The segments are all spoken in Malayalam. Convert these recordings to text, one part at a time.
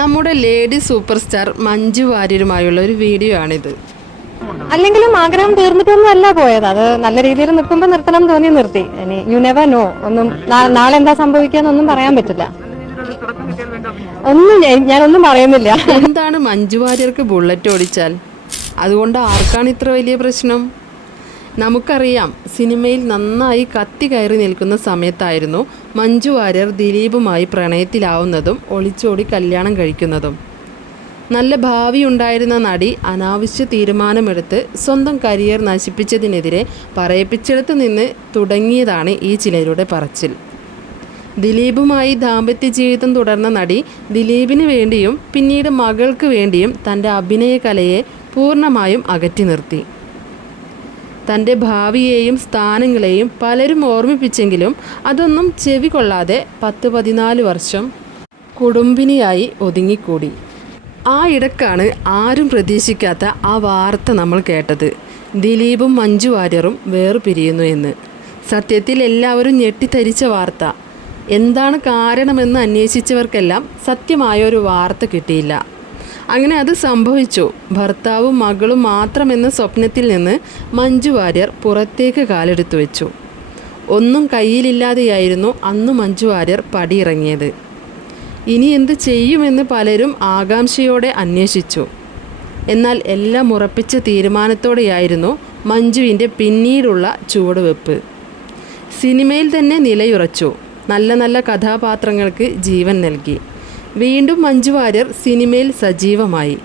നമ്മുടെ ലേഡി സൂപ്പർ സ്റ്റാർ മഞ്ജു വാര്യരുമായുള്ള ഒരു വീഡിയോ ആണിത്. അല്ലെങ്കിലും ആഗ്രഹം തീർന്നിട്ടൊന്നും അല്ല പോയത്. അത് നല്ല രീതിയിൽ നിൽക്കുമ്പോൾ നിർത്തണം തോന്നി നിർത്തി. ഇനി യു നെവർ നോ ഒന്നും നാളെ എന്താ സംഭവിക്കാന്നൊന്നും പറയാൻ പറ്റില്ല. ഒന്നും ഞാനൊന്നും പറയുന്നില്ല. എന്താണ് മഞ്ജു വാര്യർക്ക് ബുള്ളറ്റ് ഓടിച്ചാൽ? അതുകൊണ്ട് ആർക്കാണ് ഇത്ര വലിയ പ്രശ്നം? നമുക്കറിയാം സിനിമയിൽ നന്നായി കത്തി കയറി നിൽക്കുന്ന സമയത്തായിരുന്നു മഞ്ജു വാര്യർ ദിലീപുമായി പ്രണയത്തിലാവുന്നതും ഒളിച്ചോടി കല്യാണം കഴിക്കുന്നതും. നല്ല ഭാവി ഉണ്ടായിരുന്ന നടി അനാവശ്യ തീരുമാനമെടുത്ത് സ്വന്തം കരിയർ നശിപ്പിച്ചതിനെതിരെ പറയിപ്പിച്ചിടത്ത് നിന്ന് തുടങ്ങിയതാണ് ഈ ചിലരുടെ പറച്ചിൽ. ദിലീപുമായി ദാമ്പത്യ ജീവിതം തുടർന്ന നടി ദിലീപിന് വേണ്ടിയും പിന്നീട് മകൾക്ക് വേണ്ടിയും തന്റെ അഭിനയകലയെ പൂർണമായും അകറ്റി നിർത്തി. തന്റെ ഭാവിയെയും സ്ഥാനങ്ങളെയും പലരും ഓർമ്മിപ്പിച്ചെങ്കിലും അതൊന്നും ചെവി കൊള്ളാതെ പത്ത് പതിനാല് വർഷം കുടുംബിനിയായി ഒതുങ്ങിക്കൂടി. ആ ഇടക്കാണ് ആരും പ്രതീക്ഷിക്കാത്ത ആ വാർത്ത നമ്മൾ കേട്ടത്. ദിലീപും മഞ്ജു വാര്യറും വേർപിരിയുന്നു എന്ന്. സത്യത്തിൽ എല്ലാവരും ഞെട്ടിത്തരിച്ച വാർത്ത. എന്താണ് കാരണമെന്ന് അന്വേഷിച്ചവർക്കെല്ലാം സത്യമായ ഒരു വാർത്ത കിട്ടിയില്ല. അങ്ങനെ അത് സംഭവിച്ചു. ഭർത്താവും മകളും മാത്രമെന്ന സ്വപ്നത്തിൽ നിന്ന് മഞ്ജു വാര്യർ പുറത്തേക്ക് കാലെടുത്തു വെച്ചു. ഒന്നും കയ്യിലില്ലാതെയായിരുന്നു അന്ന് മഞ്ജു വാര്യർ പടിയിറങ്ങിയത്. ഇനി എന്ത് ചെയ്യുമെന്ന് പലരും ആകാംക്ഷയോടെ അന്വേഷിച്ചു. എന്നാൽ എല്ലാം ഉറപ്പിച്ച തീരുമാനത്തോടെയായിരുന്നു മഞ്ജുവിന്റെ പിന്നീടുള്ള ചുവടുവെപ്പ്. സിനിമയിൽ തന്നെ നിലയുറച്ചു. നല്ല നല്ല കഥാപാത്രങ്ങൾക്ക് ജീവൻ നൽകി. വീണ്ടും മഞ്ജു വാര്യർ സിനിമയിൽ സജീവമായി.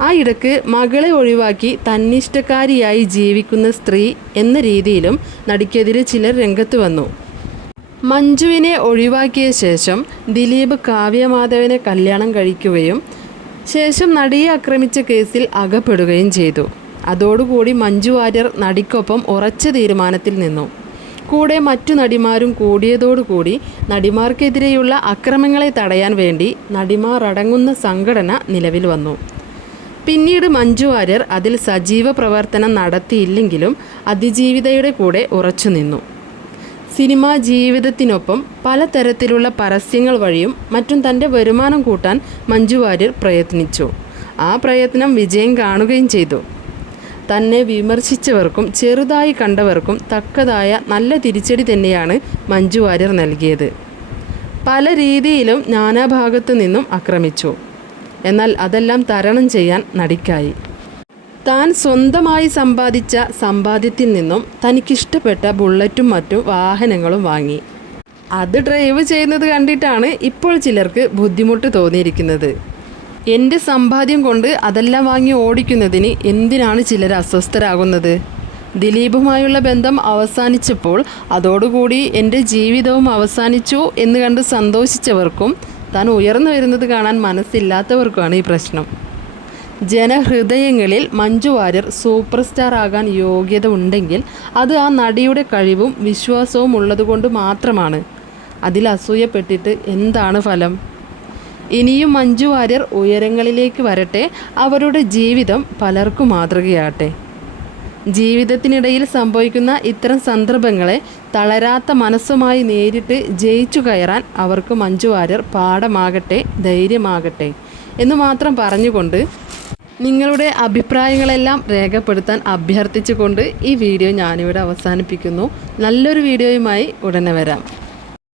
ആ ഇടയ്ക്ക് മകളെ ഒഴിവാക്കി തന്നിഷ്ടക്കാരിയായി ജീവിക്കുന്ന സ്ത്രീ എന്ന രീതിയിലും നടിക്കെതിരെ ചിലർ രംഗത്ത് വന്നു. മഞ്ജുവിനെ ഒഴിവാക്കിയ ശേഷം ദിലീപ് കാവ്യമാധവനെ കല്യാണം കഴിക്കുകയും ശേഷം നടിയെ ആക്രമിച്ച കേസിൽ അകപ്പെടുകയും ചെയ്തു. അതോടുകൂടി മഞ്ജു വാര്യർ നടിക്കൊപ്പം ഉറച്ച തീരുമാനത്തിൽ നിന്നു. കൂടെ മറ്റു നടിമാരും കൂടിയതോടുകൂടി നടിമാർക്കെതിരെയുള്ള അക്രമങ്ങളെ തടയാൻ വേണ്ടി നടിമാർ അടങ്ങുന്ന സംഘടന നിലവിൽ വന്നു. പിന്നീട് മഞ്ജു വാര്യർ അതിൽ സജീവ പ്രവർത്തനം നടത്തിയില്ലെങ്കിലും അതിജീവിതയുടെ കൂടെ ഉറച്ചുനിന്നു സിനിമാ ജീവിതത്തിനൊപ്പം പലതരത്തിലുള്ള പരസ്യങ്ങൾ വഴിയും മറ്റും തന്റെ വരുമാനം കൂട്ടാൻ മഞ്ജു വാര്യർ പ്രയത്നിച്ചു. ആ പ്രയത്നം വിജയം കാണുകയും ചെയ്തു. തന്നെ വിമർശിച്ചവർക്കും ചെറുതായി കണ്ടവർക്കും തക്കതായ നല്ല തിരിച്ചടി തന്നെയാണ് മഞ്ജു വാര്യർ നൽകിയത്. പല രീതിയിലും നാനാഭാഗത്തു നിന്നും ആക്രമിച്ചു. എന്നാൽ അതെല്ലാം തരണം ചെയ്യാൻ നടിക്കായി. താൻ സ്വന്തമായി സമ്പാദിച്ച സമ്പാദ്യത്തിൽ നിന്നും തനിക്കിഷ്ടപ്പെട്ട ബുള്ളറ്റും മറ്റും വാഹനങ്ങളും വാങ്ങി. അത് ഡ്രൈവ് ചെയ്യുന്നത് കണ്ടിട്ടാണ് ഇപ്പോൾ ചിലർക്ക് ബുദ്ധിമുട്ട് തോന്നിയിരിക്കുന്നത്. എന്റെ സമ്പാദ്യം കൊണ്ട് അതെല്ലാം വാങ്ങി ഓടിക്കുന്നതിന് എന്തിനാണ് ചിലർ അസ്വസ്ഥരാകുന്നത്? ദിലീപുമായുള്ള ബന്ധം അവസാനിച്ചപ്പോൾ അതോടുകൂടി എന്റെ ജീവിതവും അവസാനിച്ചു എന്ന് കണ്ട് സന്തോഷിച്ചവർക്കും താൻ ഉയർന്നു വരുന്നത് കാണാൻ മനസ്സില്ലാത്തവർക്കുമാണ് ഈ പ്രശ്നം. ജനഹൃദയങ്ങളിൽ മഞ്ജു വാര്യർ സൂപ്പർ സ്റ്റാർ ആകാൻ യോഗ്യത ഉണ്ടെങ്കിൽ അത് ആ നടിയുടെ കഴിവും വിശ്വാസവും ഉള്ളതുകൊണ്ട് മാത്രമാണ്. അതിൽ അസൂയപ്പെട്ടിട്ട് എന്താണ് ഫലം? ഇനിയും മഞ്ജു വാര്യർ ഉയരങ്ങളിലേക്ക് വരട്ടെ. അവരുടെ ജീവിതം പലർക്കും മാതൃകയാട്ടെ ജീവിതത്തിനിടയിൽ സംഭവിക്കുന്ന ഇത്തരം സന്ദർഭങ്ങളെ തളരാത്ത മനസ്സുമായി നേരിട്ട് ജയിച്ചു കയറാൻ അവർക്ക് മഞ്ജു വാര്യർ പാഠമാകട്ടെ ധൈര്യമാകട്ടെ എന്ന് മാത്രം പറഞ്ഞുകൊണ്ട് നിങ്ങളുടെ അഭിപ്രായങ്ങളെല്ലാം രേഖപ്പെടുത്താൻ അഭ്യർത്ഥിച്ചുകൊണ്ട് ഈ വീഡിയോ ഞാനിവിടെ അവസാനിപ്പിക്കുന്നു. നല്ലൊരു വീഡിയോയുമായി ഉടനെ വരാം.